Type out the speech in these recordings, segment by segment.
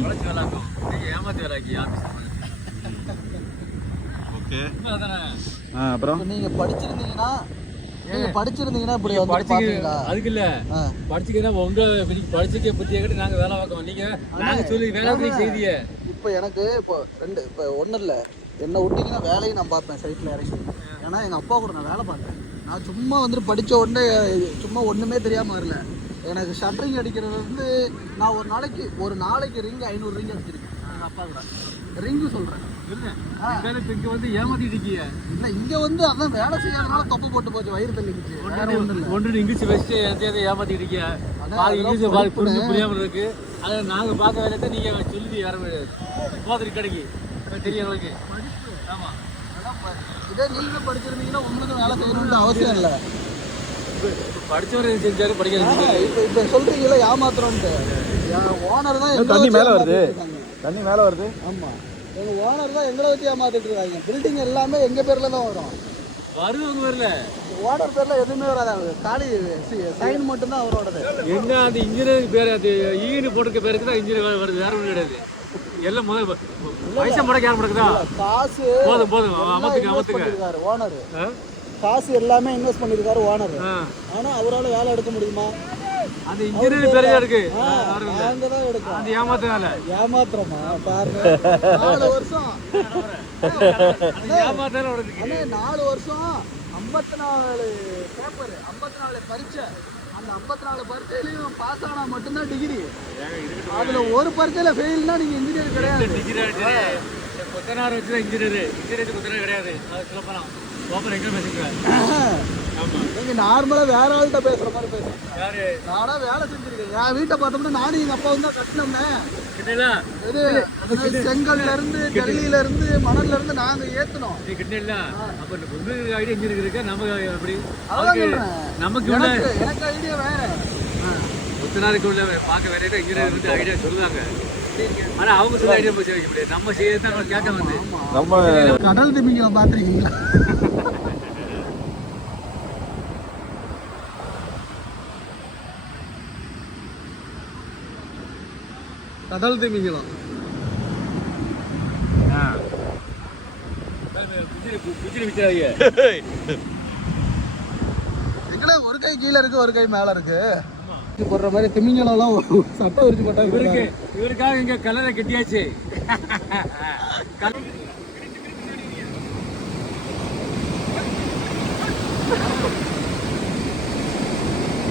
உழைச்சி வேலாக்கும் நீங்கள் ஏமாற்றி வேலாக்கி ஆஃபீஸ். ஓகே. அதானே. அப்புறம் நீங்கள் படிச்சிருந்தீங்கன்னா இப்படி படிச்சிருக்கீங்களா? அதுக்கு இல்லை, படிச்சுக்கிறா உங்கள் படிச்சுக்க பற்றிய கிட்ட நாங்கள் வேலை பார்க்கோம். நீங்கள் சொல்லி வேலை செய்தியே. இப்போ எனக்கு இப்போ ஒன்றும் இல்லை, என்னை விட்டிங்கன்னா வேலையும் நான் பார்ப்பேன் சைட்டில் இறங்கி. ஏன்னா எங்கள் அப்பா கூட நான் வேலை பார்த்தேன். நான் சும்மா வந்துட்டு படித்த உடனே சும்மா ஒன்றுமே தெரியாமல் வரல. எனக்கு ஷட்டரிங் அடிக்கிறது வந்து நான் ஒரு நாளைக்கு ரிங்கு 500 ரிங்கு அடிச்சிருக்கேன் எங்கள் அப்பா கூட. ரிங்கு சொல்கிறேன். இங்கே வந்து ஏமாத்திட்டு இருக்கீங்க. இல்லை, இங்கே வந்து அதான் வேலை செய்யாதனால தொப்பை போட்டு போச்சு, வயிறு தள்ளிக்குச்சு. ஒன்று இங்கிலீஷ் வச்சுட்டு எதையாவது ஏமாத்திட்டு இருக்கீங்க. பாதி இங்கிலீஷ் புரியாமல் இருக்கு. அதை நாங்கள் பார்க்க வேலை தான் நீங்கள் சொல்லி வர போதிரி கடைக்கு தெரியவங்களுக்கு. ஆமாம், இதே நீங்களும் படிச்சிருந்தீங்கன்னா உங்களுக்கு வேலை செய்யணும்னு அவசியம் இல்லை. படித்தவரை செஞ்சாரு படிக்கிறது. இப்போ சொல்கிறீங்களா ஏமாத்துறோன்ட்டு. ஓனர் தான் தண்ணி மேலே வருது. ஆமாம், எங்கள் ஓனர் தான் எங்களை வச்சு ஏமாத்திட்டு இருக்காங்க. பில்டிங் எல்லாமே எங்கள் பேரில் தான் வரும். வருவாங்க வரல, ஓனர் பேரில் எதுவுமே வராது. காலி சைன் மட்டும்தான் அவரோடது. என்ன அந்த இன்ஜினியரிங் பேர், அது ஈடு போட்டுக்க பேருக்கு தான் இன்ஜினியர் வருது, வேற ஒன்றும் கிடையாது. எல்லாம் பைசா முடக்க யார் முடக்குதா? காசு போதும் அமத்துக்கு ஓனர் காசு எல்லாமே இன்வெஸ்ட் பண்ணியிருக்காரு ஓனர். ஆனால் அவரால் வேலை எடுக்க முடியுமா? அந்த இன்ஜினியரிங் பெரிய இருக்கு, நாங்க தான் எடுக்கோம். அந்த ஏமாத்துறோமா பாருங்க. 4 வருஷம் 4 வருஷம் 54 பேப்பர், 54 பரீட்சை. அந்த 54 பரீட்சையிலையும் பாஸ் ஆனால் மட்டும்தான் டிகிரி. அதில் ஒரு பரீட்சையில் ஃபெயில்னா நீங்கள் இன்ஜினியர் கிடையாது. கொத்தனார் வச்சு தான் இன்ஜினியர் கொத்தனார் கிடையாது. அது சொல்லப்போலாம் ஓப்பன் எங்கே பேசிக்கிறேன். நீங்கள் நார்மலாக வேற ஆள்கிட்ட பேசுகிற மாதிரி பேசுகிறேன். யாரு? நானாக வேலை செஞ்சுருக்கேன். என் வீட்டை பார்த்தோம்னா நானும் எங்கள் அப்பா வந்து தான் கட்டினோம்னே. இது செங்கல்லேருந்து டெல்லியிலேருந்து மணல்லேருந்து நாங்கள் ஏற்றினோம். கிட்டல அப்போ உங்களுக்கு ஐடியா இன்ஜினியர் இருக்கா? நமக்கு எப்படி? நமக்கு எனக்கு ஐடியா வேறு. கொத்தனாருக்கு உள்ள பார்க்க வேற இன்ஜினியர் வந்து ஐடியா சொல்லுவாங்க. ஆனால் அவங்க சொல்ல ஐடியா போச்சு இப்படி நம்ம செய்யறத கேட்க வந்து. நம்ம கடல் திமிங்கலம் பார்த்துருக்கீங்களா? கடல் திமிங்கலம் எங்களே ஒரு கை கீழே இருக்கு, ஒரு கை மேல இருக்கு. போடுற மாதிரி திமிங்கலம் சட்டை விரிச்சு போட்டாங்க. இவருக்காக இங்க கலரை கட்டியாச்சு.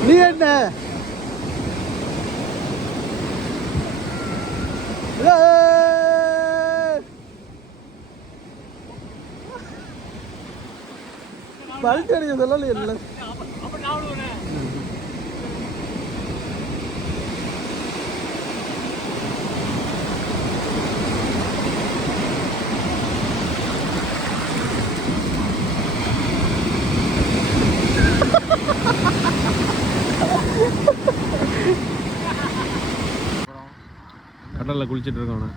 நீ என்ன பல்ட்டி அடிக்க சொல்லல. இல்லை கடலில் குளிச்சுட்டு இருக்கோம்.